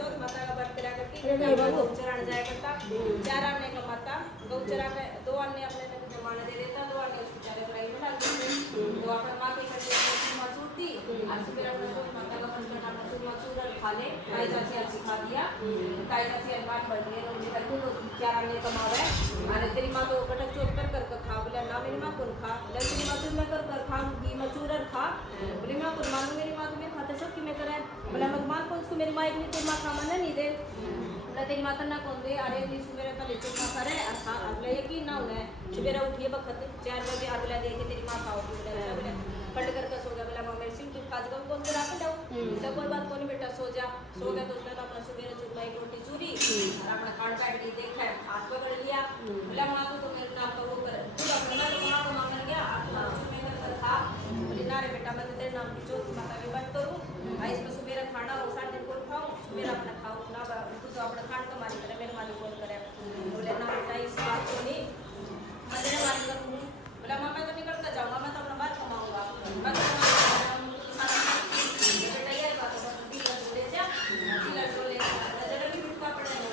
चौथ माता का व्रत करा करके गौचरण जाया करता। 4 आने का माता गौचरा का 2 आने अपने ने जमाने दे देता, 2 आने उस बेचारे को लाइन में डाल देते। तो अपने माँ के करके मसूरती आज सुबह अपने चौथ माता का व्रत करना मसूर खा ले। ताई चाची आज सिखा दिया, ताई चाची अलबान बढ़ गई तो मुझे कहते तो 4 आने कमावे। अरे तेरी माँ तो कटक चौथ कर खा, बोला ना मेरी माँ कौन खा, बोला तेरी माँ तो मैं कर खाऊंगी मसूर खा, बोले मैं कौन मानू मेरी माँ तुम्हें खाते सब कि मैं करे, बोला भगवान को उसको मेरी माँ एक नहीं तो माँ खा माना नहीं दे, बोला तेरी माता ना कौन दे। अरे नी सुबह पहले तो माँ करे अच्छा अगले यकीन ना उन्हें सुबह उठिए बखत 4 बजे और बोला दे के तेरी माँ खाओगी, बोला कट कर सो गया, बोला मेरे सिंह तू खा जगह कौन करा के दो, तो कोई बात कोनी बेटा सो जा। सो गया तो उसने तो अपना सुबह चूरमा एक रोटी चूरी और अपना खाड़ बैठ के देखा है हाथ पकड़ लिया, बोला माँ तो मेरे नाम का वो कर तू अपना माँ को मांगने गया और कर था, बोली ना रे बेटा मैं तो तेरे नाम की चौथ माता की बात करूँ आई इसमें सुबह खाना हो 7 दिन को खाऊं सुबह अपना खाऊं ना तू तो अपना खान कमानी करे मेरे मालिक कौन करे, बोले ना बेटा इस बात को नहीं मैं तेरे मालिक करूँ, बोला माँ मैं तो निकल कर जाऊँगा मैं तो अपना बात कमाऊँगा मैं तो बेटा ये बात है डीलर बोले जा डीलर बोले जरा भी रुकना पड़ेगा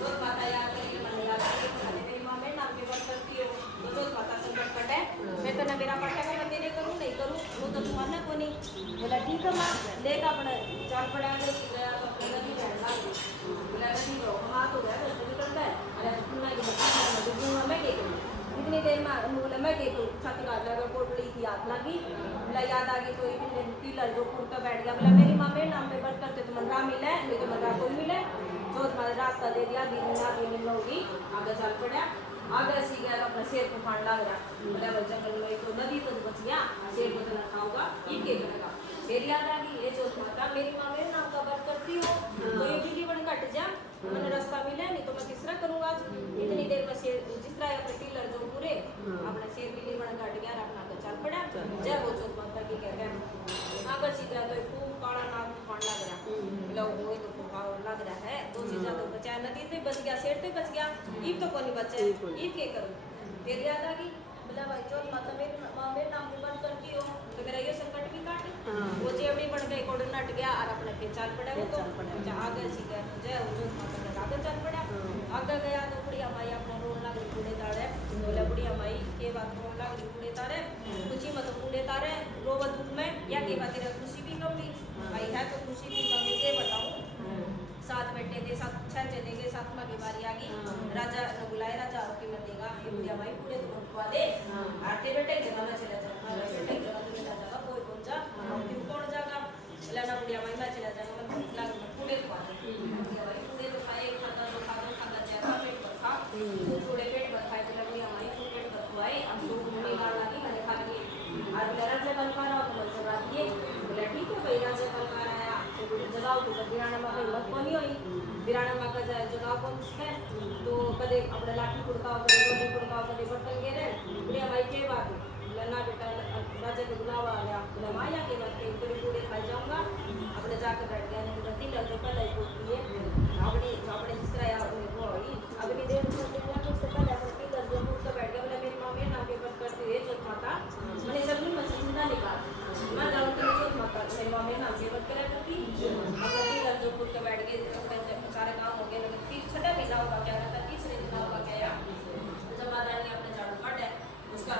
तो माता याद करेंगे मन याद करेंगे मेरी माँ मेरे नाम पे बात करती हो तो जो माता संकट कटे मैं तो ना मेरा पाठा का मैं तेरे करूँ नहीं करूँ वो तो तुम्हारा को नहीं, बोला ठीक है माँ लेगा अपना चाल पड़ा गया नदी बैठा बोला नदी माँ तो गया तो निकल गए अरे मैं बता मैं क्या करूँ इतनी देर में बोला मैं क्या करूँ छत का लगा पोटली थी आग लगी, बोला याद आ गई तो इतने टीलर जो कुर्ता बैठ गया, बोला मेरी माँ मेरे नाम पे व्रत करते तो मनरा मिले नहीं तो मनरा कोई मिले चौथ मारे रास्ता दे दिया दिन होगी आगे चल पड़ा आगे सी गया तो अपना शेर को फाड़ लग रहा, बोला वो जंगल में तो नदी तो बच गया शेर को तो ना खाऊंगा ये क्या करेगा, शेर याद आ गई ये चौथ माता मेरी माँ मेरे नाम का व्रत करती हो तो ये बिजली बन कट जा मैंने रास्ता मिला नहीं तो मैं तीसरा करूंगा इतनी देर में शेर जिस तरह अपने टीलर जो पूरे अपने शेर बिजली बन कट गया अपना तो चल पड़ा जय वो चौथ माता की कहते हैं आगे सीधा तो खूब काला नाग फाड़ लग रहा लोग वो तो लग रहा है 2 चीज़ें तो बचा नदी से बच गया शेर से बच गया ईब तो कोई नहीं बचे ईब क्या करूँ फिर याद आ गई, बोला भाई चौथ माता मेरे नाम पे बंद करती हो तो मेरा ये संकट भी काट वो जेवड़ी बन गई कोड नट गया और अपने फिर चल पड़ा वो तो आगे सी गया तो जय वो चौथ माता के आगे चल पड़ा आगे गया तो बुढ़िया माई अपना रोन लग रही कूड़े तारे, बोला बुढ़िया माई के बात रोन लग रही कूड़े तारे खुशी मत कूड़े तारे रोवत दुख में या के बात तेरा खुशी भी कमी भाई है तो खुशी भी कमी के बताऊँ 7 बेटे थे 6 देंगे 7वां की बारी आ गई राजा ने बुलाए राजा की मत देगा ये बुढ़िया माई पूरे तो उठवा दे आते बेटे जगह में चला जा बेटे जगह में चला जाएगा कोई कौन जा क्यों कौन जाएगा, बोला ना बुढ़िया माई मैं चला जाऊंगा मैं भूख लग पूरे खा दे बुढ़िया माई पूरे तो खाए खाता जैसा पेट भर खा थोड़े पेट भर खाए तो बुढ़िया माई तो पेट भर खुआए अब तो घूमने वाला नहीं मैंने खा लिए और बोला राजा बन पा रहा तो जगा दिए, बोला ठीक है भाई राजा बन पा रहा है तो जगाओ तो बिराना माँ का हिम्मत कौन हुई बिराना माँ का जगाओ कौन है तो कदे अपने लाठी कुड़काओ कदे गोली कुड़काओ कदे बर्तन गिरे बुढ़िया भाई के बात बोला ना बेटा राजा को बुलावा आ गया, बोला माँ या के बात के पूरे पूरे खाई जाऊँगा अपने जाकर बैठ गया नहीं रती लग पहले पूछती है अपने जिस तरह वो हुई अगली देर उससे पहले अपने टीलर जो मुझसे बैठ गया, बोला मेरी माँ मेरे नाम पे व्रत करती है चौथ माता मैंने सभी में जिंदा निकाल मैं जाऊँ तो चौथ माता मेरी माँ मेरे नाम पे व्रत करा करती अपना टीलर जो खुद के बैठ गए सारे काम हो गए लेकिन 6 महीना होगा क्या रहता 3 महीना होगा क्या जमादार ने अपने झाड़ू काटा उसका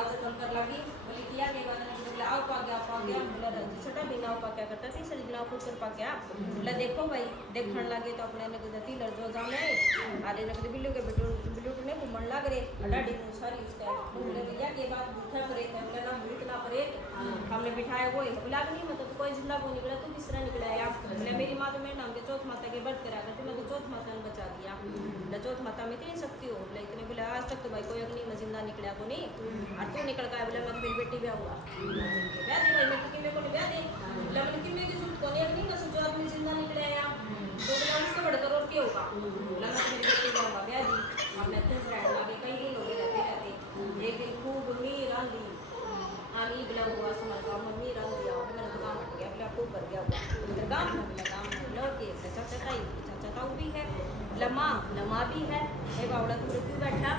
आदत हम कर लगी बोली किया के बाद बोला आओ पा गया बोला 6 महीना होगा क्या करता 3 दिन खुद कर पा गया, बोला देखो भाई देखने लगे तो अपने ने टीलर जो जाने आरे ने बिल्लू के बिल्लू ने घूमन लग रहे डाडी सारी उसका बोले भैया के बाद भूखा परे थे बोला ना भूख ना परे हमने बिठाया वो बोला नहीं मतलब कोई जिंदा को निकला तो किस तरह निकला है बोला मेरी माँ तो मेरे नाम के चौथ माता के व्रत करा करते मैं तो चौथ माता ने बचा दिया, बोला चौथ माता में इतनी शक्ति हो बोला इतने, बोला आज तक तो भाई कोई अग्नि में जिंदा निकला को नहीं और तू निकल का बोला मैं मेरी बेटी ब्याह हुआ ब्याह दे भाई मैं तो किन्ने को ब्याह दे बोला मैंने किन्ने की सूट को नहीं अग्नि का सूट जो आदमी जिंदा निकला है तो बोला उससे बढ़कर और क्या होगा, बोला मैं मेरी बेटी ब्याह हुआ ब्याह दी अब मैं तो फ्रेंड लगे कई दिन हो गए रहते एक दिन खूब मीर आंधी आनी बोला हुआ समझ का मम्मी रंग दिया मेरा दुकान हट गया बोला खूब भर गया फिर गाँव में बोला गाँव में लौट के चाचा ताऊ भी है लम्मा भी है हे बावड़ा तू क्यों बैठा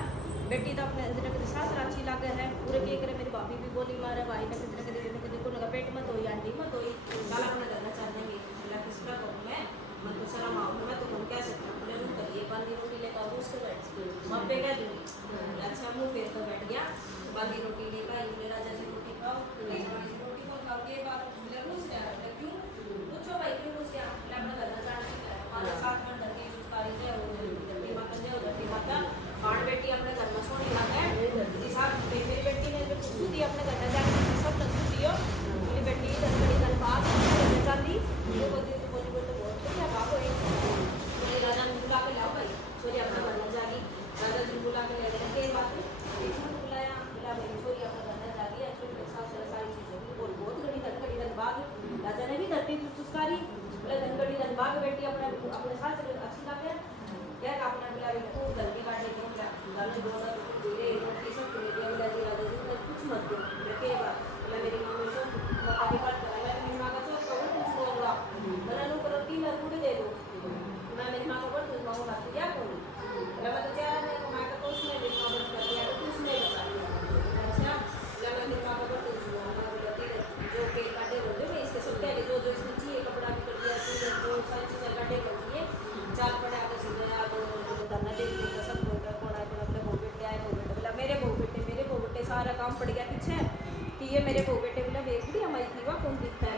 बेटी तो अपने सास अच्छी लगे है पूरे के करे मेरी भाभी भी बोली मारे भाई ने किसी देखो ना पेट मत होई आंटी मत होई काला अपना करना चाह देंगे बोला किसका कहूँ मैं मैं तो शर्म आओ मैं तो तुम कैसे बोले रूम करिए बांधी रोटी लेकर आऊँ उसके बैठ वहाँ पे क्या दूँ अच्छा मुँह फेर कर बैठ गया बांधी रोटी लेकर इमली राजा जी रोटी खाओ बड़ी सी रोटी को खाओ के बाद बोले घुस गया क्यों पूछो भाई क्यों घुस गया अपना घर में जाने से हमारे साथ में धरती चुटकारी जाए धरती माता जाए धरती माता बाण बेटी अपने घर में सोने लगा है जिस मेरी बेटी ने जो खुद ही अपने घर में जाके सब तस्वीर दियो मेरी बेटी धनगढ़ी धन बात जाती वो बोलती तो बोली बोलते बहुत क्या बाप हो राजा ने बुला के लाओ भाई सोरी अपना घर में जागी राजा जी बुला के ले गए के बात बुलाया बुला भाई सोरी अपना घर में जागी एक्चुअली सास सारी चीजें बोल बहुत घड़ी धन बाद राजा ने भी धरती चुटकारी बोले धनगढ़ी धन बाग बेटी अपने साथ अच्छी लगे क्या अपना बुला खूब जल्दी काटे गाने दो धीरे रोटी सब ले दिया बोला जी राजा जी ने कुछ मत दो रखे बात बोला मेरी मम्मी को मक्का की बात कराया मेरी माँ का चोट करो कुछ बोलवा बोला नो करो 3 रुपए दे दो मैं मेरी माँ को बोल दूँ माँ को बात क्या करूँ बोला मैं तो क्या मेरे को माँ का कुछ नहीं मेरी माँ बंद कर दिया तो कुछ नहीं बता अच्छा बोला मैं मेरी माँ को बोल दूँ माँ बोलती है जो पेड़ काटे बोल दो इसके सब कह जो जो इसमें चाहिए कपड़ा भी कर दिया जो सारी चीज़ें काटे कर दिए चाल पड़े आगे सीधे धरना दे सब मेरे बहू बेटे सारा काम पड़ गया पीछे कि ये मेरे बहू बेटे बोला देख भी हमारी थी वह कौन दिखता है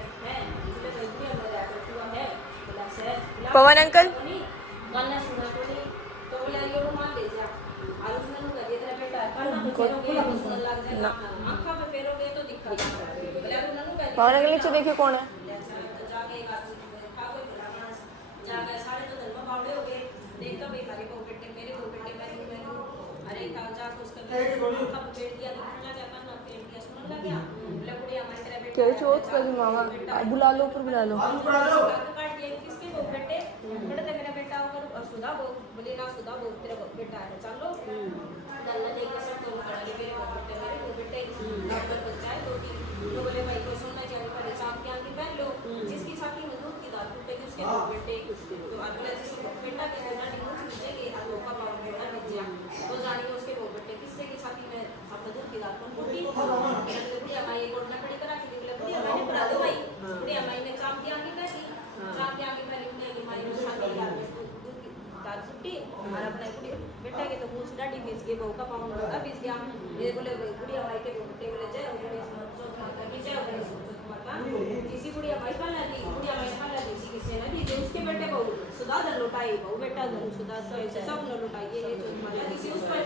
बोले भाई भी हमारा है बोला सर पवन अंकल गाना सुना तो नहीं तो बोला ये रुमाल ले जा और उसने नु कर दिया तेरा बेटा काना पे फेरोगे तो सुन लग जाएगा आंखों पे फेरोगे तो दिखेगा बोला उन्होंने नु कर पवन अंकल नीचे देखिए कौन है जाके एक आदमी था कोई बड़ा मानस जाके सारे तो धर्म बावड़े हो गए देखता भाई हमारे बहू बेटे मेरे बहू बेटे मैं अरे का जाके उसका कब पेट दिया तो सुन लगा काना पेट दिया सुन लग गया बोला बुढ़िया मैं तेरा बेटा क्या चोट कर मामा बुला लो ऊपर बुला लो काट दिया किसके बहू बेटे बेटा तो मेरा बेटा होगा सुधा बहू बोली ना सुधा बहू तेरा बेटा है चलो दल्ला लेके सब तो करा ले मेरे बहू बेटे डॉक्टर बच्चा है तो बोले भाई को सुनना चाहिए पहले शाम के आगे पहन लो जिसकी छाती में दूध की दाल टूटेगी उसके बहू बेटे तो बोले जिसको बेटा के बिना नहीं मुझ मुझे हाथ लोका पावन बेटा नीचे तो जानिए उसके बहू बेटे किससे की छाती में अपने दूध की दाल टूटी बुढ़िया माई एक और लकड़ी करा के बोले बुढ़िया माई ने बना दो भाई बुढ़िया माई ने चाप के आगे पहली चाप के आगे पहली बुढ़िया माई ने छाती की दाल दाल टूटी और अपने बेटा के तो पूछ डाटी पीस के बहू का पावन बेटा पीस गया ये बोले बुढ़िया माई के बेटे बोले जय माता की जय माता किसी बुढ़िया माई का ली बुढ़िया माई का ली किसी ने दी उसके बेटे को सुधा धन लुटाई बहू बेटा धन सुधा सब न लुटाई ये जो माता किसी उस पर